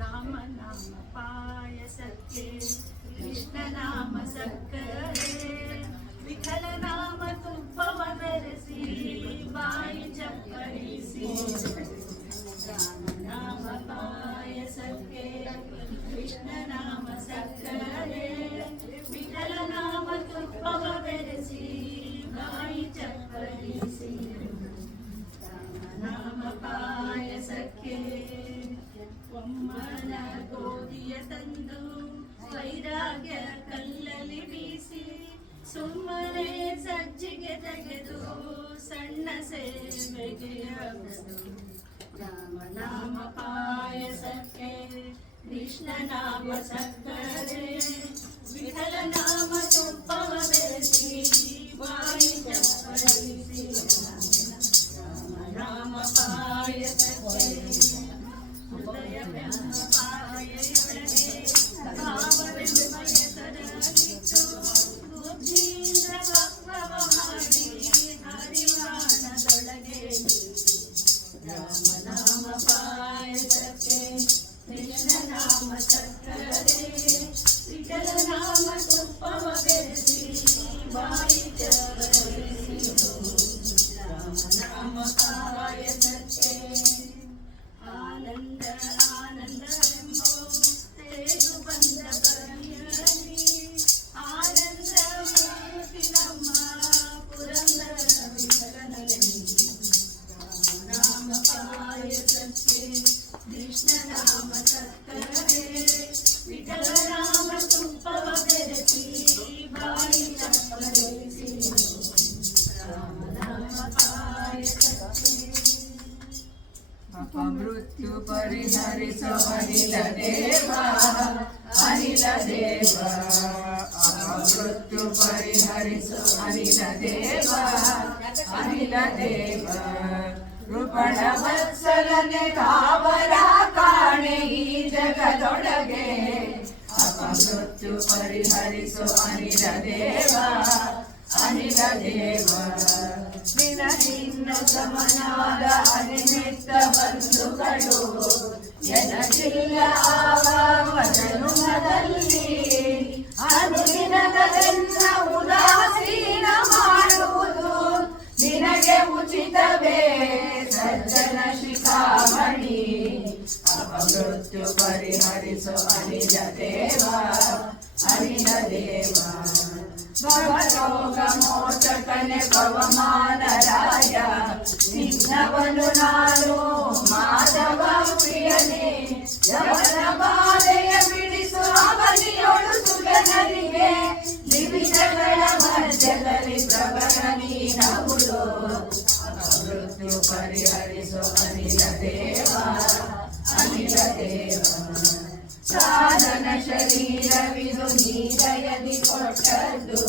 ರಾಮ ನಾಮ ಪಾಯಸಕ್ಕೆ ಕೃಷ್ಣ ನಾಮ ಸಕ್ಕರೆ ವಿಠಲ ನಾಮ ತುಪ್ಪವ ಬೆರೆಸಿ ಬಾಯಿ ಚಪ್ಪರಿಸಿ ರಾಮ ನಾಮ ಪಾಯಸಕ್ಕೆ ಕೃಷ್ಣ ನಾಮ ಸಕ್ಕರೆ ವಿಠಲ ನಾಮ ತುಪ್ಪವ ಬೆರೆಸಿ ಬಾಯಿ ಚಪ್ಪರಿಸಿ ರಾಮ ನಾಮ ಪಾಯಸಕ್ಕೆ ಒಮ್ಮನ ಗೋಧಿಯ ತಂದು ವೈರಾಗ್ಯ ಕಲ್ಲಲ್ಲಿ ಬೀಸಿ ಸುಮ್ಮನೆ ಸಜ್ಜಿಗೆ ತೆಗೆದು ಸಣ್ಣ ಸೇವೆಗೆ ರಾಮ ನಾಮ ಪಾಯಸಕ್ಕೆ ಕೃಷ್ಣ ನಾಮ ಸಕ್ಕರೆ ವಿಠಲ ನಾಮ ತುಪ್ಪವ ಬೆರೆಸಿ ಬಾಯಿ ಚಪ್ಪರಿಸಿ ರಾಮ ನಾಮ ಪಾಯಸಕ್ಕೆ ಹೃದಯ ಪಾಯೊಳಗೆ ಭಾವವೆಂಬಯ ತರಗಿಟ್ಟು ಬುದ್ಧೀಂದ್ರ ಭಕ್ತವ ಮಾಡಿ ಹರಿವಾಣದೊಳಗೆ ರಾಮ ನಾಮ ಪಾಯಸಕ್ಕೆ ಕೃಷ್ಣ ನಾಮ ಸಕ್ಕರೆ ವಿಠಲ ನಾಮ ತುಪ್ಪವ ಬೆರೆಸಿ ಬಾಯಿ ಚಪ್ಪರಿಸಿ ರಾಮ ನಾಮ ಪಾಯಸಕ್ಕೆ ಆನಂದ ಆನಂದವೆಂಬೋ ತೇರು ಬಂದ ಬರಿಯಲಿ ಆನಂದ ಮೂರ್ತಿ ನಮ್ಮ ಪುರಂದರ ವಿಠಲನಲ್ಲಿ ರಾಮ ಪಾಯಸಕ್ಕೆ ಕೃಷ್ಣ ನಾಮ ಸಕ್ಕರೆ ವಿಠಲ ನಾಮ ತುಪ್ಪವ ಬೆರೆಸಿ ಬಾಯಿ ಚಪ್ಪರಿಸಿ ರಾಮ ನಾಮ ಪಾಯಸಕ್ಕೆ ಮೃತ್ಯು ಪರಿಹರಿಸೋ ಅನಿಲ ದೇವ ಅನಿಲ ದೇವ ಮೃತ್ಯು ಪರಿಹರಿಸೋ ಅನಿಲ ದೇವ ಅನಿಲ ದೇವ ಕೃಪಣ ವತ್ಸಲನೆ ಕಾವರ ಕಾಣೆ ಈ ಜಗದೊಳಗೆ ಅಪಮೃತ್ಯು ಪರಿಹರಿಸೋ ಅನಿಲ ದೇವ ಅನಿಲ ದೇವ ನಿನ್ನ ಸಮನಾದ ಅನಿಮಿತ್ತ ಬಂಧುಗಳು ಎನಗಿಲ್ಲ ಆವ ಜನುಮದಲ್ಲಿ ಅನುದಿನದೆನ್ನ ಉದಾಸೀನ ಮಾಡುವುದು ನಿನಗೆ ಉಚಿತವೇ ಸಜ್ಜನ ಶಿಖಾಮಣಿ ಅಪಮೃತ್ಯು ಪರಿಹರಿಸೋ ಅನಿಲ ದೇವ ಅನಿಲ ದೇವ ಭವರೋಗ ಮೋಚಕನೆ ಪವಮಾನರಾಯ ನಿನ್ನವನು ನಾನು ಮಾಧವ ಪ್ರಿಯನೇ ಯವನ ಬಾಧೆಯ ಬಿಡಿಸು ಅವನಿಯೊಳು ಸುಗನರಿಗೆ ಲಿವಿಜಗಳ ಮಧ್ಯದಲ್ಲಿ ಪ್ರಬಲ ನೀನವುಳು ಮೃತ್ಯು ಪರಿಹರಿಸೋ ಅನಿಲ ದೇವ ಅನಿಲ ದೇವ ಸಾಧನ ಶರೀರವಿದು ನೀರಯದಿ ಕೊಟ್ಟದ್ದು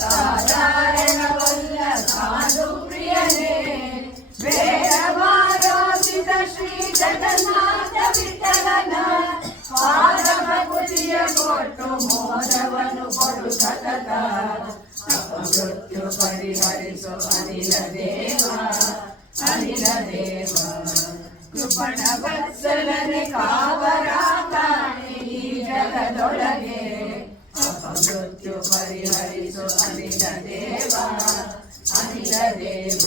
ಸಾಧಾರಣವಲ್ಲ ಸಾಧು ಪ್ರಿಯನೇ ಬೇಡವಾರೋಚಿತ ಶ್ರೀ ಜಗನ್ನಾಥ ವಿಠಲನ ಪಾದವ ಕುಜಿಯ ಕೊಟ್ಟು ಮೋದವನ್ನು ಕೊಡು ಸತತ ಅಪಮೃತ್ಯು ಪರಿಹರಿಸೋ ಅನಿಲ ದೇವ ಅನಿಲ ದೇವ ಕೃಪಣ ವತ್ಸಲನೆ ಕಾವರ ಕಾಣೆ ಈ ಜಗದೊಳಗೆ ಅಪಮೃತ್ಯು ಪರಿಹರಿಸೋ ಅನಿಲ ದೇವ ಅನಿಲ ದೇವ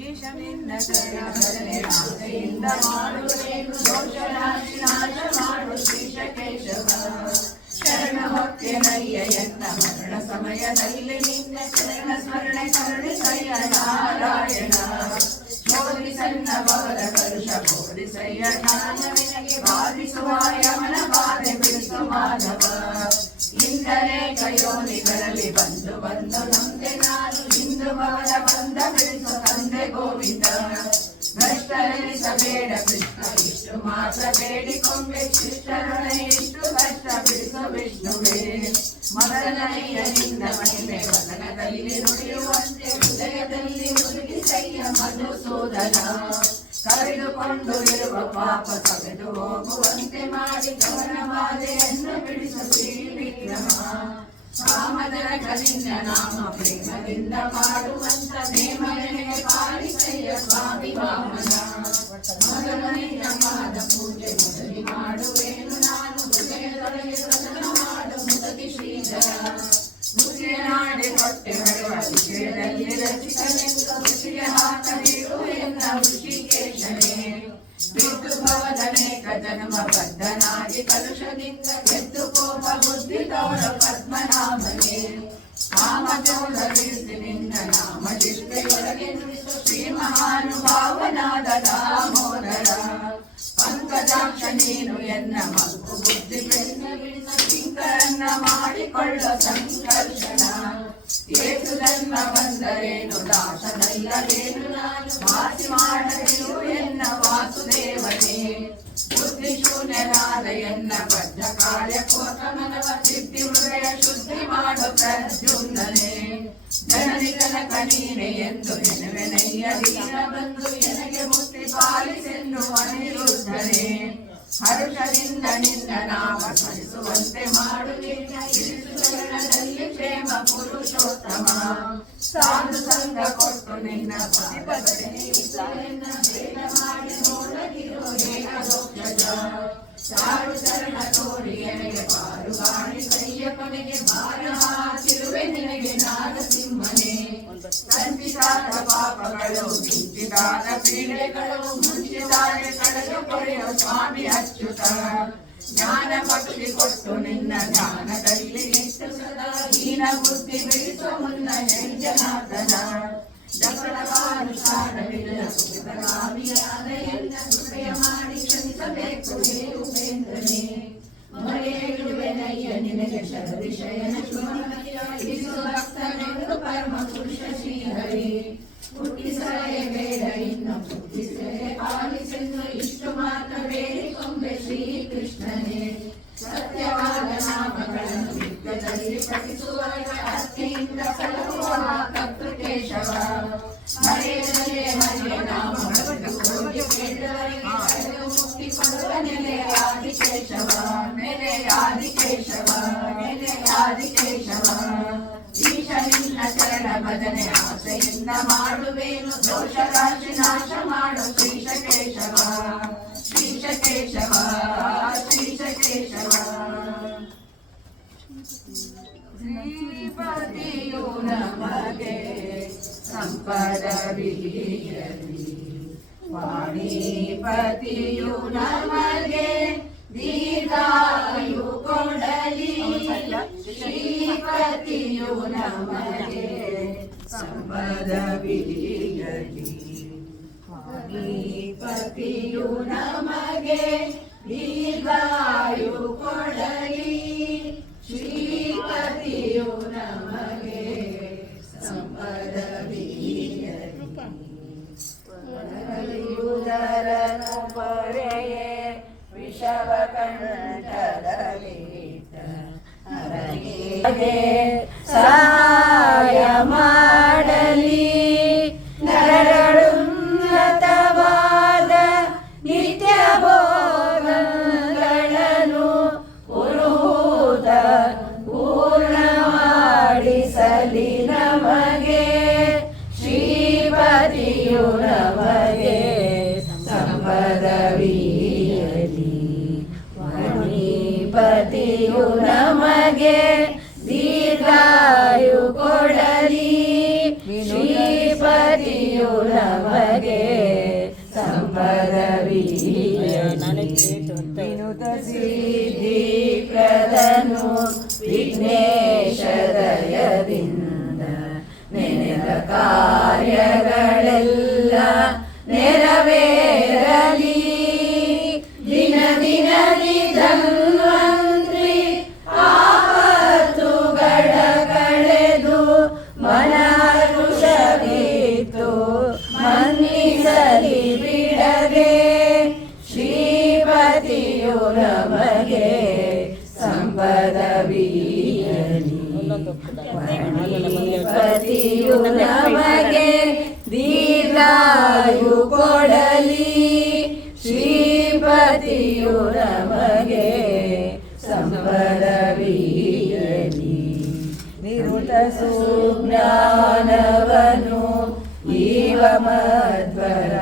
ಈಶ ನಿನ್ನ ಚರಣದಲ್ಲಿ ಆಸೆಯಿಂದ ಮಾಡುವೇನು ದೋಷರಾಶಿ ನಾಶ ಮಾಡು ಶ್ರೀಶ ಕೇಶವ ಶರಣ ಹೊಕ್ಕೆನಯ್ಯ ಎನ್ನ ಮರಣ ಸಮಯದಲ್ಲಿ ನಿನ್ನ ಶರಣ ಸ್ಮರಣೆ ಕರುಣಿಸಯ್ಯ ನಾರಾಯಣ ಬೋಧಿಸನ್ನ ಬವರ ಕರುಷ ಬೋಧಿಸಯ್ಯ ಜ್ಞಾನ ನಿನಗೆ ಬಾಧಿಸುವ ಯಮನ ಬಾಧೆ ಬಿಡಿಸು ಮಾಧವ ಇಂದಲೇ ಕಯೋನಿಗಳಲ್ಲಿ ಬಂದು ಬಂದು ನಮ್ದೆ ನಾನು ಇಂದು ಬವರ ಬಂದ ಬಿಡಿಸು ತಂದೆ ಗೋವಿಂದ ಭ್ರಷ್ಟರೆನಿಸಬೇಡ ಕೃಷ್ಣ ಇಷ್ಟು ಇಷ್ಟು ಮಾತ್ರ ಬೇಡಿಕೊಂಡೆ ಶಿಷ್ಟರೊಡನೆ ಇಷ್ಟು ಕಷ್ಟ ಬಿಡಿಸು ವಿಷ್ಣುವೇ ಮದನಯ್ಯನಿಂದ ಮಹಿಮೆ ವದನದಲ್ಲಿ ನುಡಿಯುವಂತೆ ಹೃದಯದಲ್ಲಿ ಮುದುಗಿಸಯ್ಯ ಮಧುಸೂದನ ಕರೆದುಕೊಂಡು ಇರುವ ಪಾಪ ಸವೆದು ಹೋಗುವಂತೆ ಮಾಡಿ ಗಮನವಾದೆಯನ್ನು ಬಿಡಿಸು ಶ್ರೀ ವಿಕ್ರಮ ಕಾಮದರಕಲಿಂದ ನಾಮ ಪ್ರೇಮದಿಂದ ಮಾಡುವಂತ ನೇಮನೆಗೆ ಪಾಲಿಸಯ್ಯ ಸ್ವಾಮಿ ವಾಮನ ಮಗನಿನ ಪಾದ ಪೂಜೆ ಮೊದಲಿ ಮಾಡುವೇನು ನಾನು ಹೃದಯದೊಳಗೆ ಸದನ ಮಾಡು ಮುದಗಿ ಶ್ರೀಧರ ಮುಸಿಯ ನಾಡಿ ಹೊಟ್ಟೆ ಹೊರುವ ವಿಷಯದಲ್ಲಿ ರಚಿತನೆಂದು ಋಷಿಗೆ ಹಾಕಲಿರು ಎನ್ನ ಋಷಿಕೇಶನೇ ಬಿದ್ದು ಭವದನೇಕ ಜನ್ಮ ಬದ್ಧನಾಗಿ ಕಲುಷದಿಂದ ಗೆದ್ದು ಕೋಪ ಬುದ್ಧಿ ತೋರ ಪದ್ಮನಾಭನೇ ಕಾಮಚೌಡರಿಸಿ ನಿನ್ನ ನಾಮ ಜಿಷ್ಠೆಯೊಳಗೆ ನುಡಿಸು ಶ್ರೀ ಮಹಾನುಭಾವನಾದ ದಾಮೋದರ ಪಂಕಜಾಕ್ಷ ನೀನು ಎನ್ನ ಮಗು ಬುದ್ಧಿ ಬೆನ್ನ ಬಿಡಿಸ ಕಿಂಕರನ್ನ ಮಾಡಿಕೊಳ್ಳ ಸಂಕರ್ಷಣ ಏಸು ಜನ್ಮ ಬಂದರೇನು ದಾಸನಲ್ಲವೇನು ನಾನು ವಾಸಿ ಮಾಡಲು ಎನ್ನ ವಾಸುದೇವನೇ ಬುದ್ಧಿ ಶೂನ್ಯನಾದ ಎನ್ನ ಬದ್ಧ ಕಾರ್ಯ ಕೋತಮನವ ಸಿದ್ಧಿ ಹೃದಯ ಶುದ್ಧಿ ಮಾಡು ಪ್ರದ್ಯುಮ್ನನೇ ಜನನಿ ತನಕ ನೀನೆ ಎಂದು ಎನ್ನುವೆನಯ್ಯ ದೀನ ಬಂದು ಎನಗೆ ಮುಕ್ತಿ ಪಾಲಿಸೆನ್ನು ಅನಿರುದ್ಧನೇ ಹರುಷದಿಂದ ನಿನ್ನ ನಾಮ ಸ್ಮರಿಸುವಂತೆ ಮಾಡು ನಿನ್ನ ಇರಿಸುಗಳಲ್ಲಿ ಪ್ರೇಮ ಪುರುಷೋತ್ತಮ ಸಾಧು ಸಂಘ ಕೊಟ್ಟು ನಿನ್ನ ಪತಿಪದೆನ್ನ ಬೇಗ ಮಾಡಿ ನೋಡದಿರೋ ಏಕದೋಕ್ಷಜ ಚಾರು ಚರಣ ತೋರಿ ಎನಗೆ ಪಾರುಗಾಣಿ ಕೈಯಪ್ಪನಿಗೆ ಭಾರ ಹಾಕಿರುವೆ ನಿನಗೆ ನಾಗಸಿಂಹನೇ ಸಂಚಿತಾದ ಪಾಪಗಳು ಮಿಂಚಿದಾದ ಪೀಡೆಗಳು ಮುಂಚಿದಾಗೆ ಕಳೆದು ಪಡೆಯೋ ಸ್ವಾಮಿ ಅಚ್ಯುತ ಜ್ಞಾನ ಭಕ್ತಿ ಕೊಟ್ಟು ನಿನ್ನ ಜ್ಞಾನದಲ್ಲಿ ನಿಟ್ಟು ಸದಾ ಹೀನ ಬುದ್ಧಿ ಬಿಡಿಸು ಮುನ್ನ ಜನಾರ್ದನ ಜಗದವಾನುಸಾರವಿಲ್ಲ ಸುಖಿತರಾಮಿಯಾದ ಎನ್ನ ಕೃಪೆಯ ಮಾಡಿ ಕ್ಷಮಿಸಬೇಕು ಹೇ ಉಪೇಂದ್ರನೇ ಮರೆಯುವೆನಯ್ಯ ನಿನಗೆ ಶರವಿಷಯನ ಶುಭಮಯ ಇರಿಸು ಭಕ್ತನೆಂದು ಪರಮ ಪುರುಷ ಶ್ರೀಹರಿ ಹುಟ್ಟಿಸಲೇ ಬೇಡ ಇನ್ನು ಹುಟ್ಟಿಸಲೇ ಪಾಲಿಸೆಂದು ಇಷ್ಟು ಮಾತ್ರ ಬೇಡಿಕೊಂಬೆ ಶ್ರೀಕೃಷ್ಣನೇ ಸತ್ಯವಾದ ನಾಮಗಳನ್ನು ನಿತ್ಯದಲ್ಲಿ ಪಠಿಸುವಾಗ ಅತ್ತಿಯಿಂದ ಸಲಹುವ ಕರ್ತೃಕೇಶವ ಮರೆಯದಲೇ ಹರಿಯ ನಾಮಗಳನ್ನು ಹೋಗಿ ಕೇಳಿದವರಿಗೆ ಕರೆದು ಮುಕ್ತಿ ಕೊಡುವ ನೆಲೆಯಾದಿಕೇಶವ ನೆಲೆಯಾದಿಕೇಶವ ನೆಲೆಯಾದಿಕೇಶವ ಈಶ ನಿನ್ನ ಚರಣ ಭಜನೆ ಆಸೆಯಿಂದ ಮಾಡುವೇನು ದೋಷ ರಾಶಿ ನಾಶ ಮಾಡು ಶ್ರೀಶಕೇಶವ ಶ್ರೀಶಕೇಶವ ಶ್ರೀಶಕೇಶವ ಶ್ರೀಪತಿಯು ನಮಗೆ ಸಂಪದವಿಯಲಿ ವಾಣಿಪತಿಯು ನಮಗೆ ದೀರ್ಘಾಯು ಕೊಡಲಿ ಶ್ರೀಪತಿಯು ನಮಗೆ ಸಂಪದವಿಯಲಿ ವಾಣಿಪತಿಯು ನಮಗೆ ದೀರ್ಘಾಯು ಕೊಡಲಿ ಶ್ರೀಪತಿಯು ನಮಗೆ ಸಂಪದವಿಯಲಿಯುದರನು ಪೊರೆಯೇ ವಿಷವ ಕಂಠದಲ್ಲಿಟ್ಟ ಹರನಿಗೆ ಸಹಾಯ ಮಾಡಲಿ ನರಳುನ್ನತವಾದ ನಿತ್ಯ ಭೋಗಗಳನ್ನು ಪುರುಹೂತ ಪೂರ್ಣ ಮಾಡಿಸಲಿ ನಮಗೆ ಶ್ರೀಪತಿಯು ನಮಗೆ ಸಂಪದವಿಯಲಿ ವಾಣಿಪತಿಯು ನಮಗೆ ದೀರ್ಘಾಯು ಕೊಡಲಿ ಶ್ರೀಪತಿಯು ನಮಗೆ ಸಂಪದವಿಯಲಿ ವಿನುತ ಸಿದ್ಧಿ ಪ್ರದನು ವಿಘ್ನೇಶ ದಯದಿಂದ ನೆನೆದ ಕಾರ್ಯಗಳೆಲ್ಲ ನೆರವೇರಲಿ ದಿನ ದಿನದಿ ಧನ್ವಂತ್ರಿ ಆಪತ್ತುಗಳ ಕಳೆದು ಮನರುಷವಿತ್ತು ಮನ್ನಿಸಲಿ ಬಿಡದೆ ಶ್ರೀ ಪತಿಯು ನಮಗೆ ದೀರ್ಘಾಯು ಕೊಡಲಿ, ಶ್ರೀಪತಿಯು ನಮಗೆ ಸಂಪದವೀಯಲಿ. ನಿರುತ ಸುಜ್ಞಾನವನು ಇವ ಮಧ್ವರ